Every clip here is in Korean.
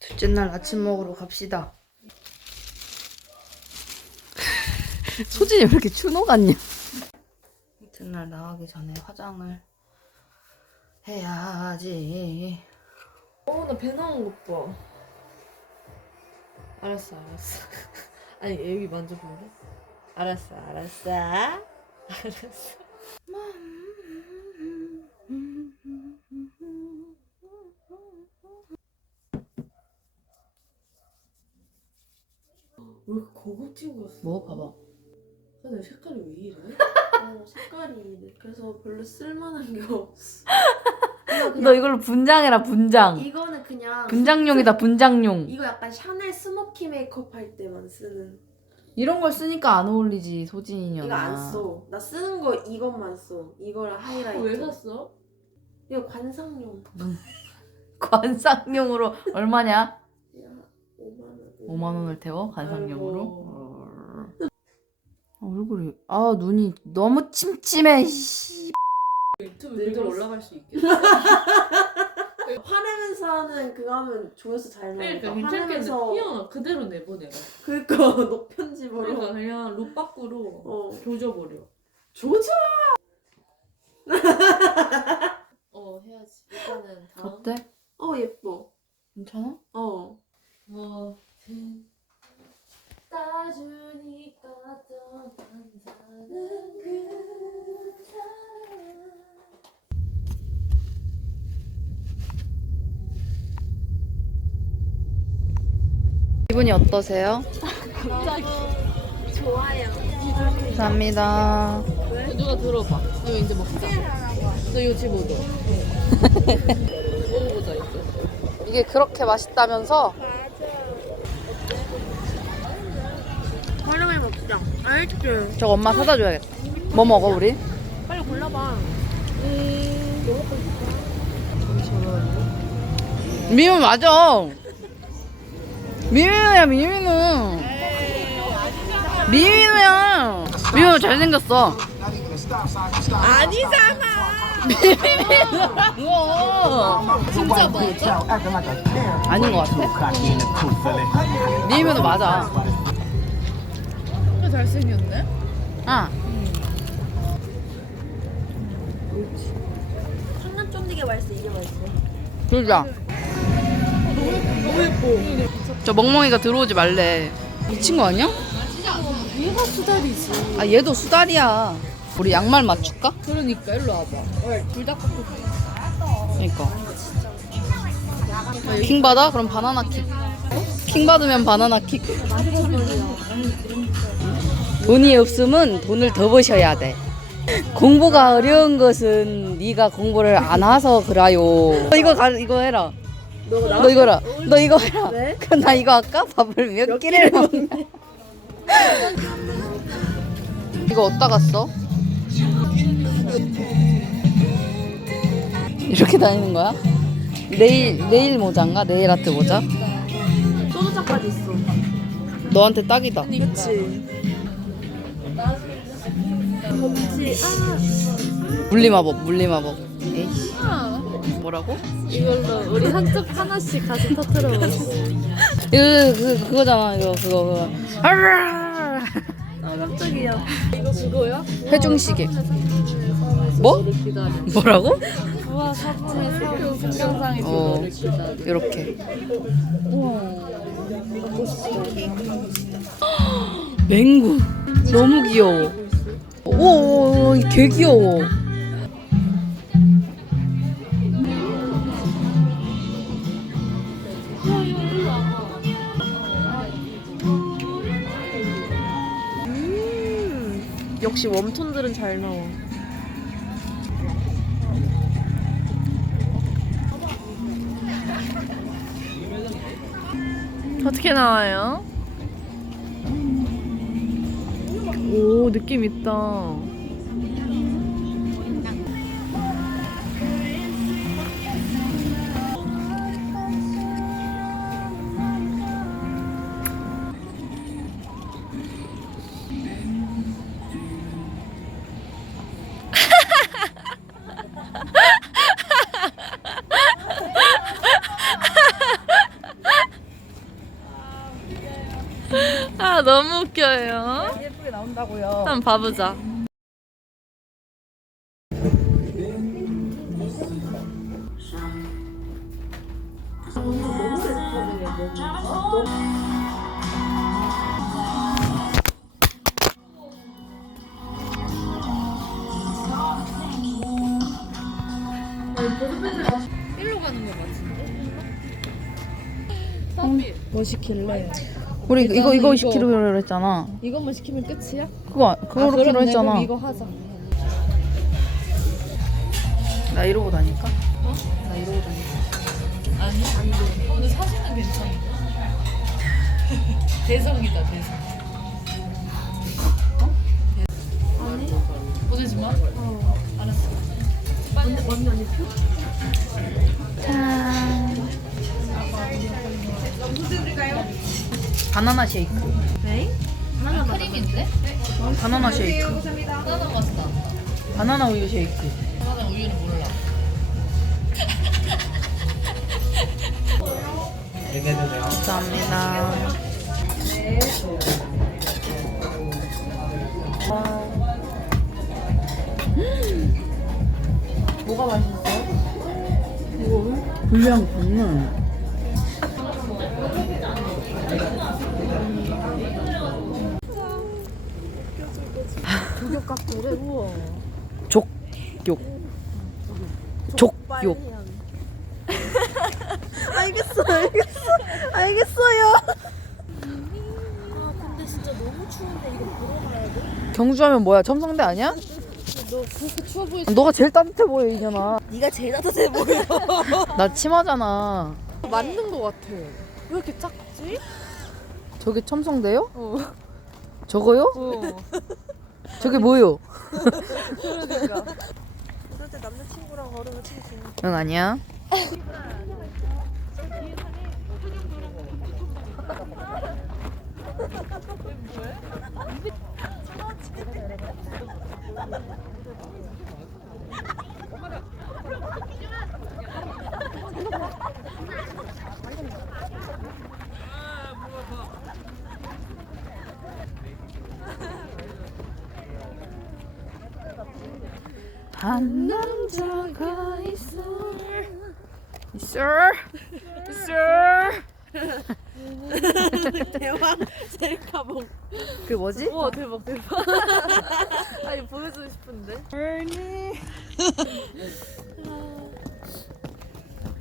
둘째 날 아침 먹으러 갑시다. 소진이 왜 이렇게 추노 같냐? 이튿날 나가기 전에 화장을 해야지. 어, 나 배 나온 것 봐. 알았어, 알았어. 아니, 여기 만져볼래? 알았어, 알았어. 알았어. 왜 이렇게 뭐 봐봐. 근데 색깔이 왜 이래? 어, 색깔이 이래. 그래서 별로 쓸만한 게 없어. 이거 그냥 너 이걸로 분장해라 분장. 이거는 그냥 분장용이다 분장용. 이거 약간 샤넬 스모키 메이크업 할 때만 쓰는. 이런 걸 쓰니까 안 어울리지 소진이냐. 이거 안 써. 나 쓰는 거 이것만 써. 이거랑 하이라이터. 왜 샀어? 이거 관상용. 관상용으로 얼마냐? 야, 5만 원. 5만 원을 태워 관상용으로. 아이고. 얼굴이 아 눈이 너무 찜찜해. 씨. 유튜브. 비디오 올라갈 수 있겠어. 화내면서 하는 그거 하면 조회수 잘 나오니까 그러니까 괜찮겠네. 화내면서 희연아 그대로 내보 내가. 그니까 녹편집으로 그러니까 그냥 룩 밖으로 어 조져버려. 조져 어 해야지. 일단은 다음. 어때? 어 예뻐 괜찮아? 어 어. 따주니까 떠난다는 그 사람. 기분이 어떠세요? 좋아요 감사합니다. 누가 들어봐. 이거 이제 먹자. 너 이거 집어넣어. 먹어보자 이거. 이게 그렇게 맛있다면서? 알지 저거 엄마 사다 줘야겠다. 뭐 먹어 우리? 빨리 골라봐 미미 맞아. 미미누야 미미누. 미미누야. 미미누 잘생겼어. 아니잖아 미미누라고. 진짜 맞아? 아닌 것 같아. 미미누 맞아. 잘생겼네. 아. 상남 쫀디게 맛있어 이게 맛있어 그러자. 너무 예뻐 저 멍멍이가 들어오지 말래. 미친 거 아니야? 얘가 수달이지. 아 얘도 수달이야. 우리 양말 맞출까? 그러니까 일로 와봐. 둘다 깎고. 그러니까. 킹 받아? 그럼 바나나 킥. 킹 받으면 바나나 킥. 돈이 없으면 돈을 더 버셔야 돼. 공부가 어려운 것은 네가 공부를 안 해서 그라요. 너 이거 가, 이거 해라. 너 나? 너 이거 해라. 너 이거 해라. 왜? 그럼 나 이거 할까? 밥을 몇, 끼를 먹냐? 이거 어디다 갔어? 이렇게 다니는 거야? 네일 네일 모자인가? 네일 아트 모자? 소주잔까지 있어 너한테 딱이다. 그치 물리마법, 물리마법. 에이씨. 뭐라고? 이걸로 우리 한쪽 하나씩 가서 터트려봤어. 이거 그 그거잖아. 이거 그거 그거. 아 깜짝이야 이거 그거야? 회중시계. 뭐? 기다려. 뭐라고? 부하 사범에서 동영상에서 어. 너를 기다려. 이렇게. 맹구. 너무 귀여워. 오, 오, 개 귀여워. 역시 웜톤들은 잘 나와 어떻게 나와요? 오 느낌 있다. 아, 너무 웃겨요. 나온다고요. 한번 봐보자. 일로 가는 거 같은데? 뭐 시킬래? 우리 이거 이거 이거. 시키기로 했잖아. 이것만 시키면 끝이야? 그거 그거로 그럼 키로 내가 했잖아. 그럼 이거 하자. 나 이러고 다니까? 나 이러고 다니자. 아니 안 돼. 근데 사진은 괜찮은데. 대성이다 대성. 어? 아니 보내지 마. 어. 알았어. 빨리 언니 언니 표. 바나나 쉐이크. 네? 하나 크림인데? 바나나 쉐이크. 바나나 나. 바나나 우유 쉐이크. 바나나 우유는 몰라. 감사합니다. 뭐가 맛있어요? 불량 국물. 족욕. 족욕. 알겠어, 알겠어, 알겠어요. 경주하면 뭐야? 첨성대 아니야? 너 그렇게 추워 보이. 너가 제일 따뜻해 보여 이년아. 네가 제일 따뜻해 보여. 나 치마잖아. 맞는 거 같아. 왜 이렇게 작지? 저게 첨성대요? 어. 저거요? 어. 저게 뭐요? 그러니까. 그럴 때 남자친구랑 걸으면 참 좋은. 응 아니야. 한 남자가 있어. 있어. 있어. 대왕 셀카봉. 그 뭐지? 우와 대박 대박. 아니 보여주고 싶은데.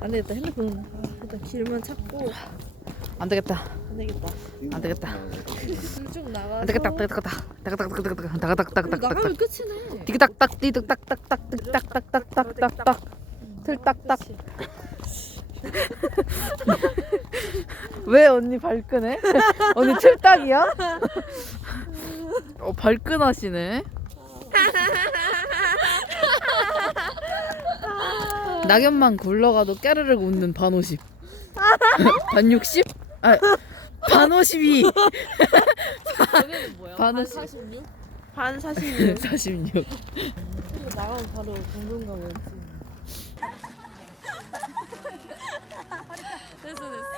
안 되겠다. 핸드폰 일단 길만 찾고 안 되겠다. 안 되겠다. 안 되겠다. 쭉 나가서. 안 되겠다. 되겠다. 나가면 끝이네. 띠그딱딱 띠득딱딱딱 띠딱딱딱딱딱딱 틀딱딱 왜 언니 발끈해? 언니 틀딱이야? 어 발끈하시네 낙엽만 굴러가도 깨르륵 웃는 반오십 반육십? 아 반오십이 너네는 뭐야? 반오십 46? 반 사실 46 나가면 바로 공동가 왠지. 됐어 됐어.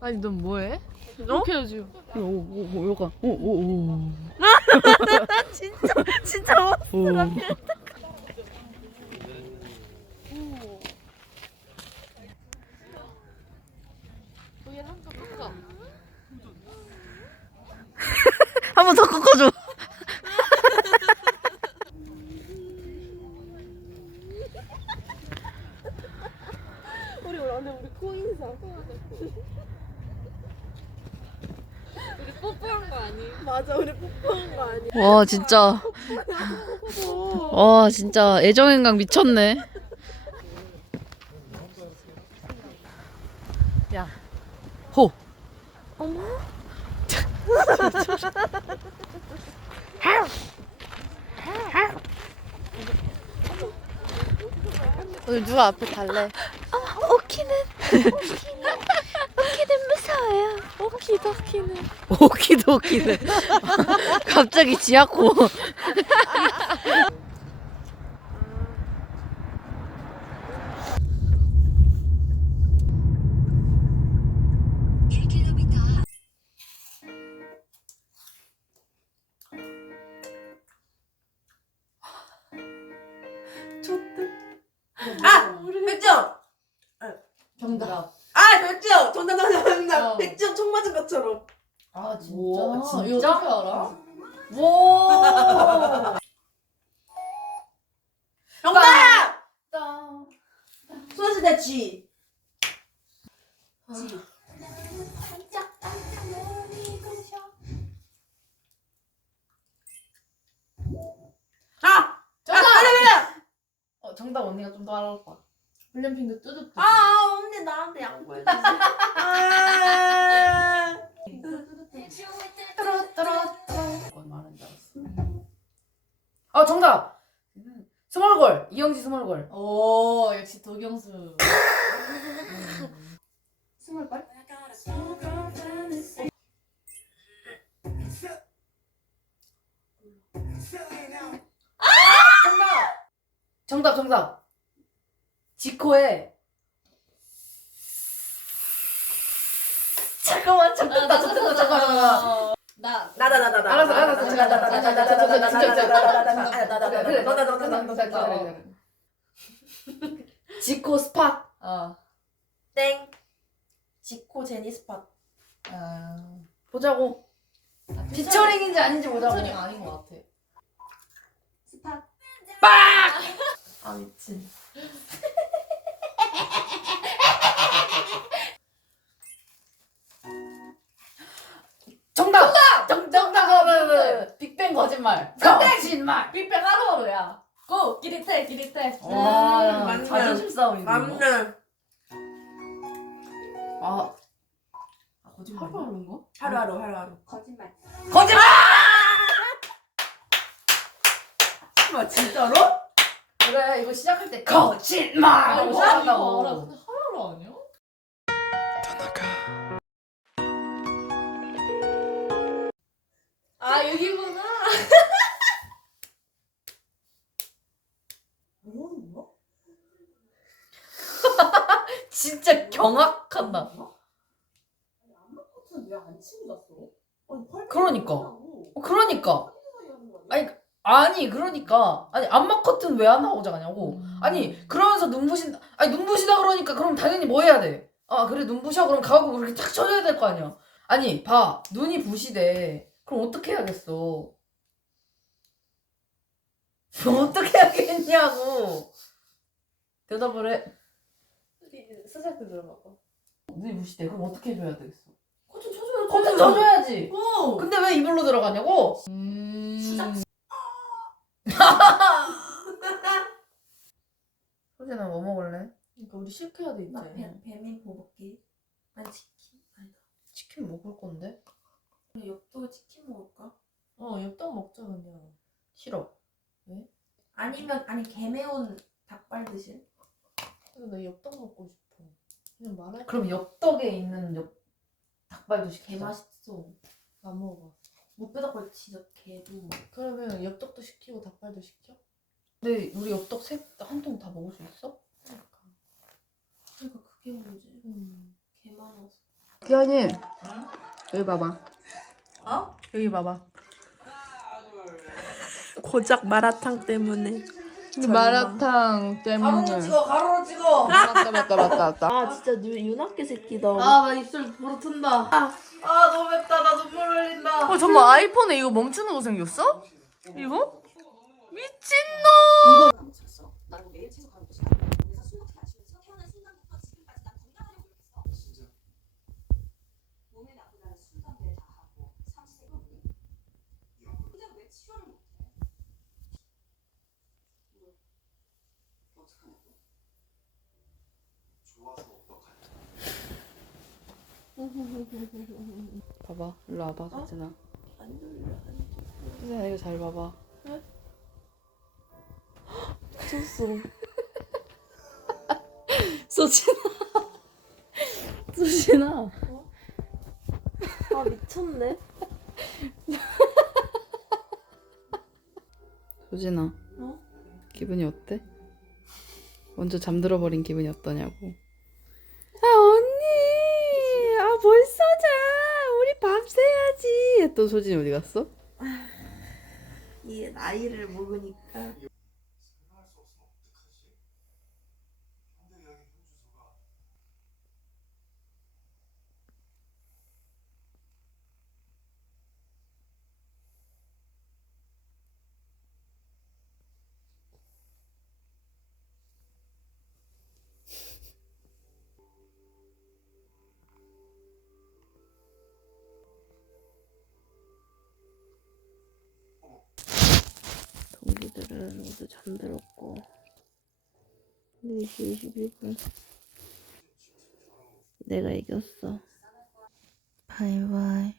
아니 넌 뭐해? 이렇게 해야지. 오오오 요가 오오 오 진짜 진짜 오. 여기 한번 깎아. 한번 더 꺾어줘. 우리 오늘 우리 코인사. 우리 뽀뽀한 거 아니? 맞아 우리 뽀뽀한 거 아니야? 와 진짜 와 진짜 애정행강 미쳤네. 야 호. 오늘 누가 앞에 달래? 오키도키는 오키도키는 갑자기 지하코. 아 진짜? 우와, 진짜? 이거 어떻게 알아? 와. 정답! 땅. 소시대 G G. 아! 정답! 아! 어, 정답 언니가 좀 더 알아볼 거야. 블랙핑크 뚜둑뚜둑. 아, 아 언니 나한테 양보해주지 아 아 정답. 스몰걸 이영지 스몰걸. 오 역시 도경수. 스몰걸? 정답. 정답 정답. 지코의 잠깐만 잠깐만 잠깐만 잠깐만 나 나나나나나 알았어, 알았어. 제가 나- 나- 나- 나- 나- 나- 나- 나- 나- 나- 그래, 너나 너나 그래, 너나 그래, 너나 그래, 그래. 지코 스팟. 어. 땡 지코 제니 스팟 아. 보자고. 피처링인지 아닌지 보자고. 피처링 아닌 것 같아. 스팟 빡! 아 미친 정답! 정답! 정답! 빅뱅 거짓말. 거짓말. 빅뱅 하루하루야. 고! 기리테, 기리테. 와, 맞네. 자존심 싸움이네. 이거. 맞네 아. 아, 거짓말. 하루 하루인가? 하루하루 하루하루 거짓말. 거짓말! 아, 진짜로? 그래, 이거 시작할 때 거짓말! 하고 시작한다고. 하루하루 아니야? 아 여기구나. 진짜 경악한다. 왜안 치고 잤어? 그러니까. 어, 그러니까. 아니, 아니, 그러니까. 아니, 안마 커튼 왜 안 하고 자냐고. 아니, 그러면서 눈부신다. 아니, 눈부시다 그러니까 그럼 당연히 뭐 해야 돼? 아, 그래, 눈부셔. 그럼 가고 그렇게 탁 쳐줘야 될 거 아니야. 아니, 봐. 눈이 부시대. 그럼 어떻게 해야겠어? 어떻게 하겠냐고. 대답을 해. 스스로 들어봐봐. 눈이 부시대. 그럼 어떻게 해줘야 되겠어? 커튼 쳐줘야지 커튼 쳐줘야지. 어 근데 왜 이불로 들어가냐고? 수작. 소진아 뭐 먹을래? 그러니까 우리 실크해야 돼 이제. 나 배, 배민포 먹기 아니 치킨 아니다 치킨 먹을 건데? 엽떡에 치킨 먹을까? 어 엽떡 먹자 그냥. 싫어. 아니면 아니 개매운 닭발 드실? 근데 나 엽떡 먹고 싶어. 그냥 말할. 그럼 엽떡에 있는 엽 닭발도 시키자. 개 맛있어 안 먹어. 목뼈닭발 진짜 개도 그러면 엽떡도 시키고 닭발도 시켜? 근데 우리 엽떡 한통 다 먹을 수 있어? 그러니까. 그러니까 그게 문제 음. 개 많아서 기현이 여기 봐봐. 어? 여기 봐봐. 고작 마라탕 때문에 마라탕 때문에. 찍어, 가로로 찍어. 맞다 맞다 맞다 맞다. 아 진짜 윤학교 새끼다 아, 나 입술 부르튼다. 아, 아, 너무 맵다. 나 눈물 흘린다. 어 정말 아이폰에 이거 멈추는 거 생겼어? 이거? 미친놈. 봐봐, 일로 와봐, 서진아. 안 졸려 서진아 이거 잘 봐봐. 미쳤어 서진아. 서진아. 아 미쳤네 소진아. 어? 기분이 어때? 먼저 잠들어 버린 기분이 어떠냐고. 아 언니, 아 벌써 자. 우리 또 소진이 어디 갔어? 이게 나이를 먹으니까 모두 잠들었고. 4시 21분 내가 이겼어. 바이바이